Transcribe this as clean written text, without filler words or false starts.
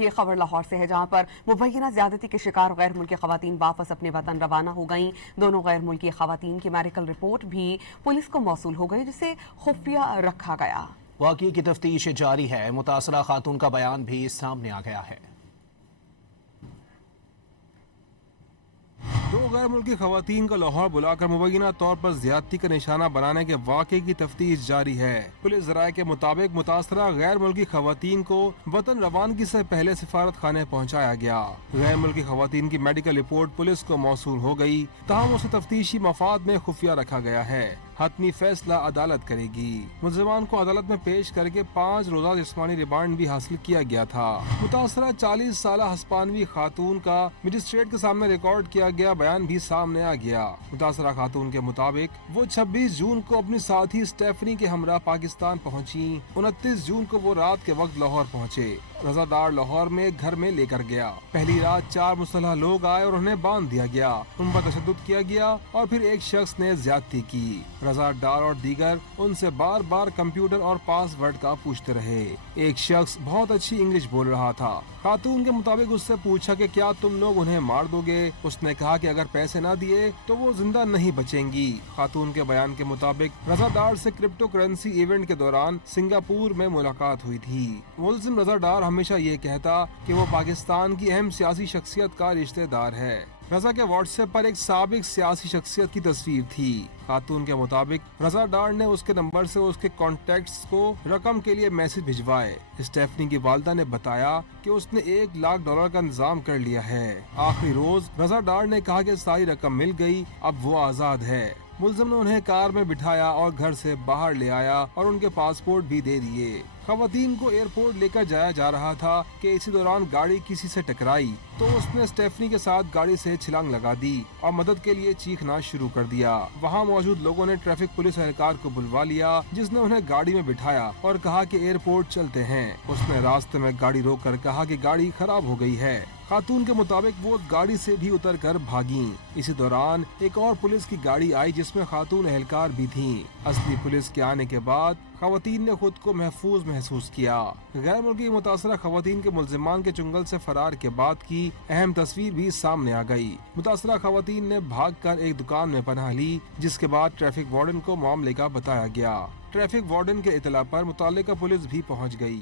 ये खबर लाहौर से है, जहां पर मुबैना ज्यादती के शिकार गैर मुल्की खवातीन वापस अपने वतन रवाना हो गईं। दोनों गैर मुल्की खवातीन की मेडिकल रिपोर्ट भी पुलिस को मौसूल हो गई, जिसे खुफिया रखा गया। वाक़ई की तफ्तीश जारी है। मुतासरा खातून का बयान भी सामने आ गया है। दो गैर मुल्की खवातीन को लाहौर बुलाकर मुबैना तौर पर ज्यादती का निशाना बनाने के वाक़े की तफ्तीश जारी है। पुलिस ज़राए के मुताबिक मुतासरा गैर मुल्की खवातीन को वतन रवानगी से पहले सिफारत खाने पहुँचाया गया। गैर मुल्की खवातीन की मेडिकल रिपोर्ट पुलिस को मौसूल हो गई, ताहम उसे तफ्तीशी मफाद में खुफिया रखा गया है। हतमी फैसला अदालत करेगी। मुलज़िमान को अदालत में पेश करके 5 रोज़ा जिस्मानी रिमांड भी हासिल किया गया था। मुतासरा 40 साल हस्पानवी खातून का मजिस्ट्रेट के सामने रिकॉर्ड किया गया बयान भी सामने आ गया। मुतासरा खातून के मुताबिक वो 26 जून को अपनी साथी स्टेफनी के हमरा पाकिस्तान पहुंची। 29 जून को वो रात के वक्त लाहौर पहुंचे। रजादार लाहौर में एक घर में लेकर गया। पहली रात 4 मुसल्लह लोग आए और उन्हें बांध दिया गया। उन पर तशद्दुद किया गया और फिर एक शख्स ने ज्यादती की। रजादार और दीगर उनसे बार बार कंप्यूटर और पासवर्ड का पूछते रहे। एक शख्स बहुत अच्छी इंग्लिश बोल रहा था। खातून के मुताबिक उससे पूछा कि क्या तुम लोग उन्हें मार दोगे। उसने कहा कि अगर पैसे न दिए तो वो जिंदा नहीं बचेंगी। खातून के बयान के मुताबिक रजादार से क्रिप्टो करेंसी इवेंट के दौरान सिंगापुर में मुलाकात हुई थी। मुल्जिम रजादार हमेशा ये कहता कि वो पाकिस्तान की अहम सियासी शख्सियत का रिश्तेदार है। रजा के व्हाट्सएप पर एक साबिक सियासी शख्सियत की तस्वीर थी। खातून के मुताबिक रजादार ने उसके नंबर से उसके कॉन्टेक्ट्स को रकम के लिए मैसेज भिजवाए। स्टेफनी की वालिदा ने बताया कि उसने $1 लाख का इंतजाम कर लिया है। आखिरी रोज रजादार ने कहा कि सारी रकम मिल गई, अब वो आजाद है। मुल्जिम ने उन्हें कार में बिठाया और घर से बाहर ले आया और उनके पासपोर्ट भी दे दिए। खवातीन को एयरपोर्ट लेकर जाया जा रहा था कि इसी दौरान गाड़ी किसी से टकराई तो उसने स्टेफनी के साथ गाड़ी से छलांग लगा दी और मदद के लिए चीखना शुरू कर दिया। वहां मौजूद लोगों ने ट्रैफिक पुलिस एहलकार को बुलवा लिया, जिसने उन्हें गाड़ी में बिठाया और कहा कि एयरपोर्ट चलते हैं। उसने रास्ते में गाड़ी रोककर कहा कि गाड़ी खराब हो गई है। खातून के मुताबिक वो गाड़ी से भी उतरकर भागी। इसी दौरान एक और पुलिस की गाड़ी आई जिसमें खातून एहलकार भी थीं। असली पुलिस के आने के बाद खवातीन ने खुद को महफूज महसूस किया। गैर मुल्की मुतासरा खवातीन के मुल्जिमान के चुंगल से फरार के बाद की अहम तस्वीर भी सामने आ गई। मुतासरा खवातीन ने भागकर एक दुकान में पनाह ली, जिसके बाद ट्रैफिक वार्डन को मामले का बताया गया। ट्रैफिक वार्डन के इतला पर मुताल्लिका पुलिस भी पहुंच गई।